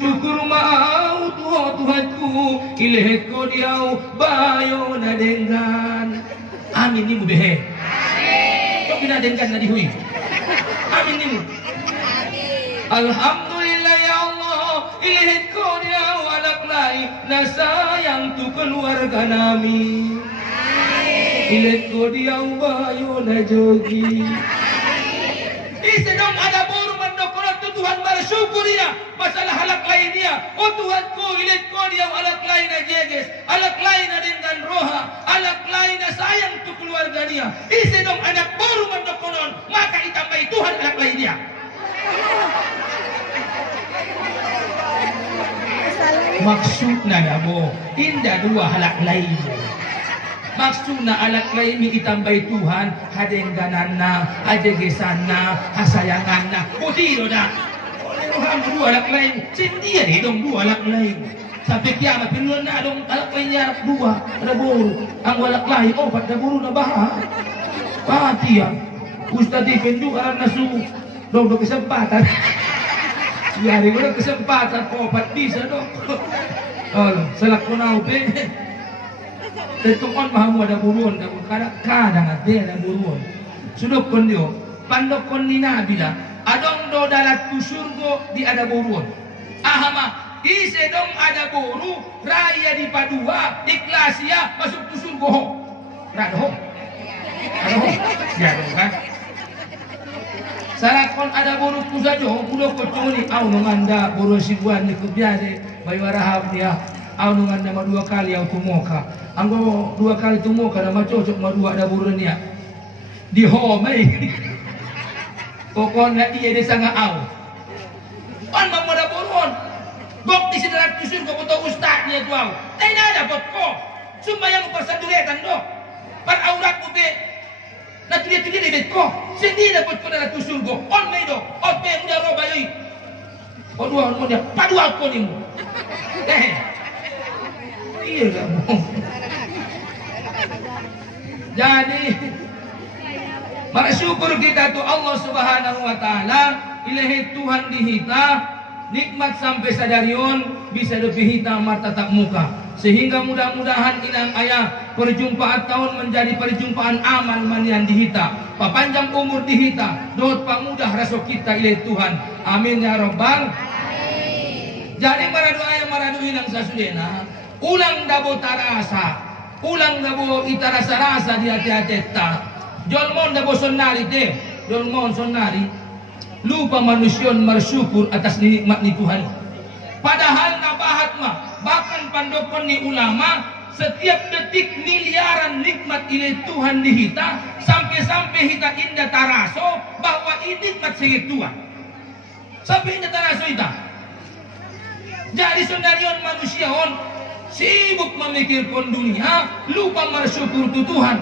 syukur mau Tuhanku ileh ko diau bayo na dengan. Amin ni mu behe. Amin. Kok binadengan na dihui. Amin ni mu. Alhamdulillah ya Allah ileh ko diau anak lain na sayang tu keluarga nami. Ileh ko diau bayo na jogi. Isedong ada boru mendokolat Tuhan bersyukur dia masalah halak lainnya. Oh Tuhanku ilit ko dia halak lain jeges, halak lain dengan roha, halak lain sayang tu keluarga dia. Isedong anak boru mendokolat maka itambai Tuhan halak lainnya. Maksudna dabo indah dua halak lainnya. Maksudna alak lain itambay Tuhan hadenggananna, ajegesanna, hasayanganna. Putiro na. Oleh dua alak lain. Sindiya dong dua alak lain. Sampai kiamat pinulan na dong alak lainnya dua. Ada buru. Ang walak lain opat na buru na baha. Pati yan. Ustad Ifendu karang nasu. Dong kesempatan. Yari ko na kesempatan. Opat bisa dong. Salak ko na upe. Tentukan mahamu ada buruan, kadang ada buruan. Sudah kon dio, pandok kon ni nabi dah. Adong do dalat tu surgo di ada buruan. Ahama, ise dong ada buru, raya di padua, ikhlas ya masuk tu surgo ho. Rado ho. Ada ho. Ya dong kan. Salah kon ada buru tu saja, udah kocong ni, au nonganda buru sibuan ni kubiade, bayu arahab dia. Au nonganda ma dua kali au tumoka. Anggo dua kali tumoka nama cocok ma dua ada buruan dia. Di homei. Pokoknya iya dia sangat au. On mau ada buruan. Gok di sini kusur kau tahu ustadnya tu au. Tidak ada bot ko. Sumbayang persaduretan do. Par aurat ube. Nak dia di ko. Sendiri dapat ko dalam kusur go. On mei do. On pe muda roba yoi. Padua muda. Padua ko ni mu. Iya kamu. Jadi bersyukur kita tu Allah Subhanahu wa taala ilahi Tuhan dihita nikmat sampai sadarion bisa lebih hitam mata tak muka sehingga mudah-mudahan inang ayah perjumpaan tahun menjadi perjumpaan amal manian dihita papanjang umur dihita dot pamudah raso kita ilahi Tuhan amin ya rabbal alamin. Jadi maradu ayah maradu inang sasudena ulang dabo tarasa, ulang dabo ita rasa-rasa di hati-hati ta. Jolmon dabo sonari te, jolmon sonari. Lupa manusia bersyukur atas nikmat ni Tuhan. Padahal nabahat mah, bahkan pandokon ni ulama setiap detik miliaran nikmat ini Tuhan dihita sampai-sampai hita indah taraso bahwa ini nikmat sengit Tuhan. Sampai indah taraso hita. Jadi sonarion manusia on sibuk memikirkan dunia, lupa bersyukur tu Tuhan.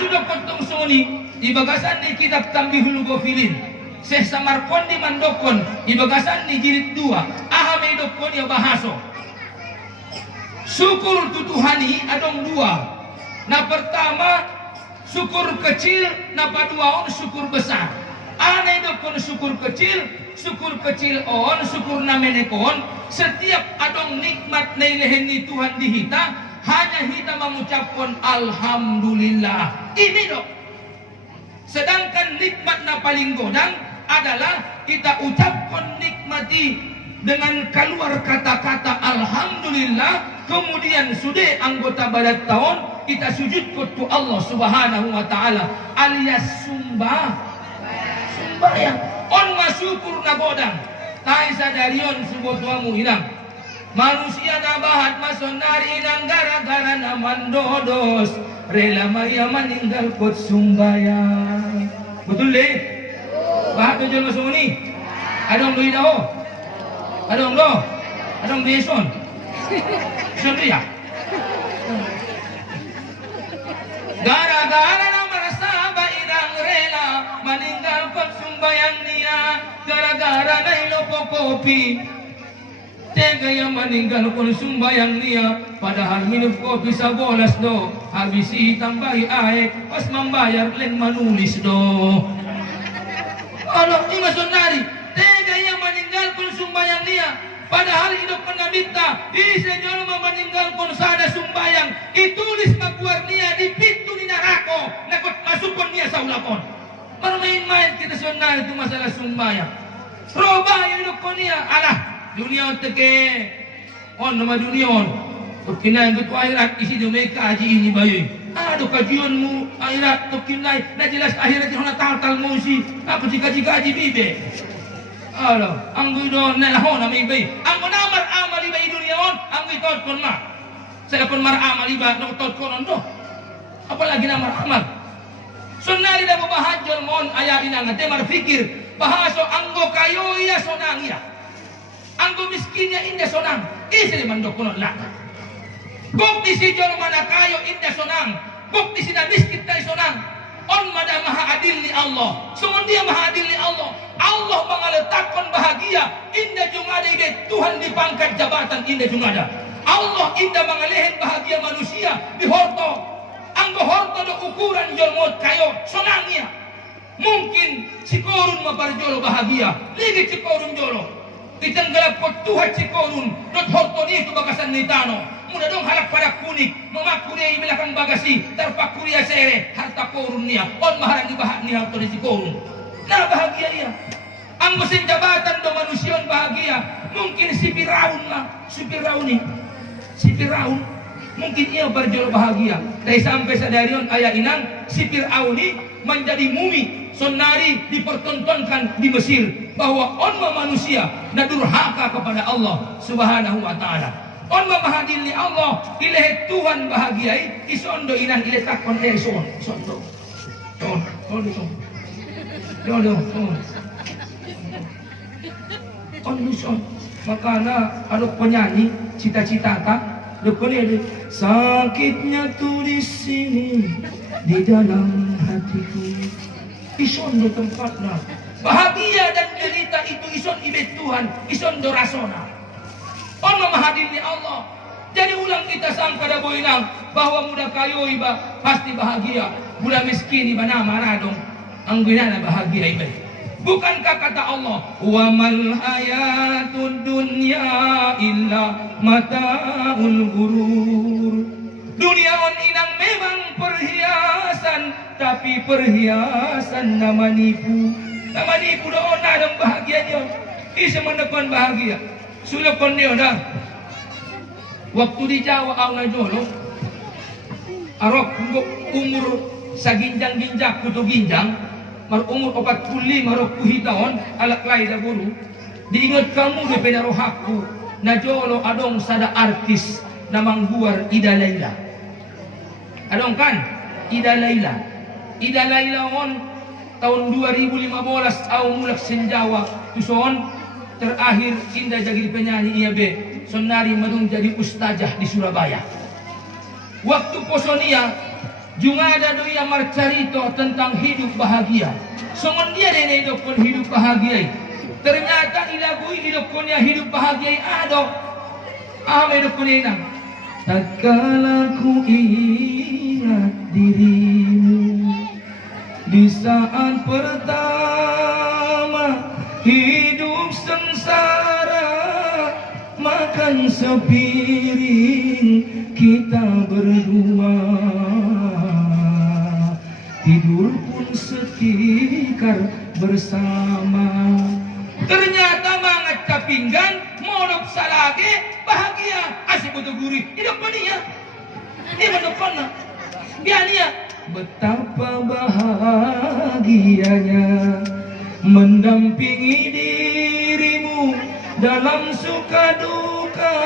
Sudah potong soni, ibagasan di kitab Tambihul Ghafilin. Syekh Samarqandi mandokon, ibagasan di jilid 2. Ahame dokon ya bahaso. Syukur tu Tuhani adong dua. Nah pertama syukur kecil, nah kedua on syukur besar. Ane dokon syukur kecil on, syukur namenekon. Setiap adong nikmat neileheni Tuhan dihita, hanya kita mengucapkan alhamdulillah. Ini dok. Sedangkan nikmat na paling godang adalah kita ucapkan nikmati dengan keluar kata-kata alhamdulillah, kemudian sudah anggota badat tahun kita sujud kepada Allah Subhanahu wa taala alias sembahyang on masyukur na godang. Tai sadarion subotuamu inang manusia nabahat masonari inang gara-gara naman dodos rela maya meninggal kot sumbayang. Betul deh? Bahat tujuan masuk ni? Adong doi dah. Adong do? Adong beson? Beson tu ya? Gara-gara naman sabah inang rela meninggal kot sumbayang dia. Gara-gara nailo kopi tega yang meninggal kon sumbayang dia padahal minum kopi sabolas do habis tambahi air pas membayar len manulis do. Allah ini masonari tega yang meninggal kon sumbayang dia Padahal hidup penamita di senyor meninggalkan sada sumbayang itulis magkuar niya di pintu ni narako nakot masukon niya sa ulapon. Marmain-main kita sunal itu masalah sumbayang. Roba yang hidup ko niya alah dunia teke on nama dunia on. Kinay gitu akhirat isi dumay kaji ini bayoy. Aduh kajian mu akhirat to kinay na jelas akhirat yung natal mo si ako si kaji bibe. Alah, ang gudo na lahon na may bay. Ang namar amali ba dunia on, ang itod kon ma. Sa kon mar amali ba no tod kon do. Apalagi namar amal. Sunari na babahadyon mon aya inang te mar fikir bahaso anggo kayo iya sonang iya. Anggo miskinnya inda sonang. Isi man do kuno la. Bukti si jolo mana kayo inda sonang. Bukti si na miskin tay sonang. On mada maha adil ni Allah. Sungon dia maha adil ni Allah. Allah mengaletakkan bahagia indah jungada ide Tuhan dipangkat jabatan indah jungada. Allah indah mengalehen bahagia manusia di horto. Anggo horto do ukuran jolmot kayo sonangnya. Mungkin si korun maparjolo bahagia. Ligi si korun jolo. Ditenggelap kot Tuhan si korun. Dot horto ni itu bagasan ni tano. Muna dong halak pada kunik. Memakuri belakang bagasi. Terpakuri sere. Harta korun niya. On maharang dibahat niya harto ni si korun. Nah bahagia dia. Ang musim jabatan do manusia bahagia. Mungkin si Firaun lah. Si Firaun ni. Si Firaun. Mungkin ia berjual bahagia. Dari sampai sadarion ayah inang. Si Firaun ni menjadi mumi. Sonari dipertontonkan di Mesir. Bahwa onma manusia. Na durhaka kepada Allah Subhanahu wa ta'ala. Onma mahadil ni Allah. Ilahi Tuhan bahagiai. Isondo inang iletakon son. Sondo. Sondo. On makana ada penyanyi cita-cita tak dekone sakitnya tulis sini di dalam hatiku ison do tempatna bahagia dan derita itu ison ibet Tuhan ison do rasona on memahadili Allah. Jadi ulang kita sangka da boinang bahwa muda kayo iba pasti bahagia muda miskin iba na maradong ang ginana bahagia iba. Bukankah kata Allah, wa mal hayatud dunya illa mataul ghurur. Dunia on inang memang perhiasan, tapi perhiasan nama nipu. Nama nipu doon na dong bahagia niyo. Isa mendepan bahagia. Sulapon niyo dah. Waktu di Jawa ang najolo, arok umur sa ginjang-ginjak kuto ginjang. Mar umur 45 marok kuhitaon alak lay da guru diingat kamu de penarohaku na jolo adong sada artis na mangguar Ida Laila adong kan Ida Laila on tahun 2015 au mulak senjawa tuson terakhir indah jadi penyanyi iya be sonari madung jadi ustazah di Surabaya waktu posonia Jungada doya marcarito tentang hidup bahagia. Songon dia dene hidup pun hidup bahagia. Ternyata ilagui hidup punya hidup bahagia ado. Hidup punya tatkala ku ingat dirimu di saat pertama hidup sengsara makan sepiring kita berdua. Tidur pun setikar bersama. Ternyata mangat kapinggan monop salage bahagia asik butuh gurih hidup mania ini mendepan biania betapa bahagianya mendampingi dirimu dalam suka duka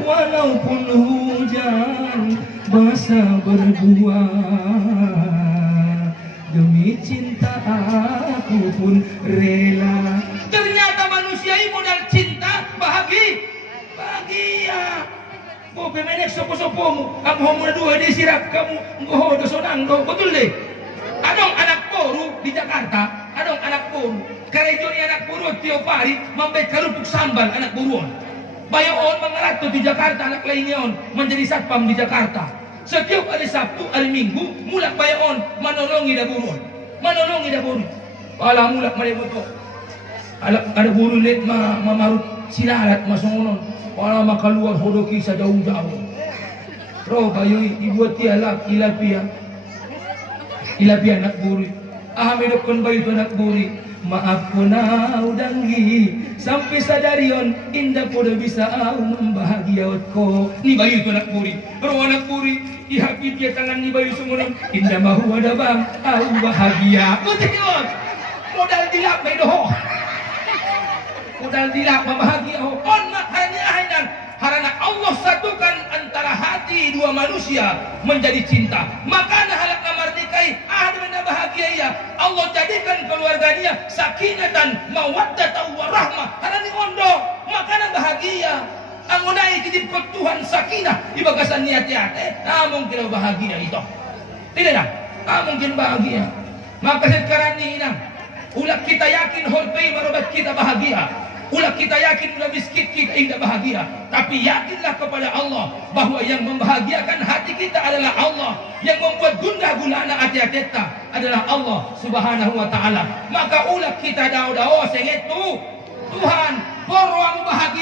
walaupun hujan basah berdua. Demi cinta aku pun rela. Ternyata manusia ini modal cinta bahagia. Oh pemenek sopo-sopomu, kamu homo dua disirap kamu ngoho dosonang do betul deh. Adong anak boru di Jakarta, adong anak boru. Karejo ni anak boru tiap hari membeli kerupuk sambal anak boruon. Bayoon mengarato di Jakarta anak lainnya on menjadi satpam di Jakarta. Setiap hari Sabtu, hari Minggu, mulak bayaon, manolongi da burun. Pala mulak malibuto. Ada burun let mamarut silalat masungon. Wala makaluar hodoki sa jauh-jauh. Ro kayo ibuat tialak ilapia. Ilapia nak buri. Ahmedokon bayu tu nak buri. Maaf ko na udanggi sampai sadarion indah podo bisa membahagiakan ko. Ni bayu tu nak buri. Ro anak buri ihapit dia tangan ni bayu sumunon. Indah mahu ada bang au bahagia. Betul. Modal dilap may doho. Modal dilap membahagia ho. On makanya hainan karena Allah satukan antara hati dua manusia menjadi cinta. Maka halak namardikai ada benda bahagia ya. Allah jadikan keluarganya sakinatan mawaddatan warahmah. Karena ni ondo maka bahagia. Angonai kitip ko Tuhan sakinah ibagasan niat-niat. Mungkin bahagia itu. Tidak lah. Mungkin bahagia. Maka sekarang ni inang ulah kita yakin hortai marobat kita bahagia. Ulah kita yakin ulah miskin kita indah bahagia. Tapi yakinlah kepada Allah bahwa yang membahagiakan hati kita adalah Allah. Yang membuat gundah gulana hati-hati kita adalah Allah Subhanahu wa ta'ala. Maka ulah kita dao-dao sengetu Tuhan, porwang bahagia.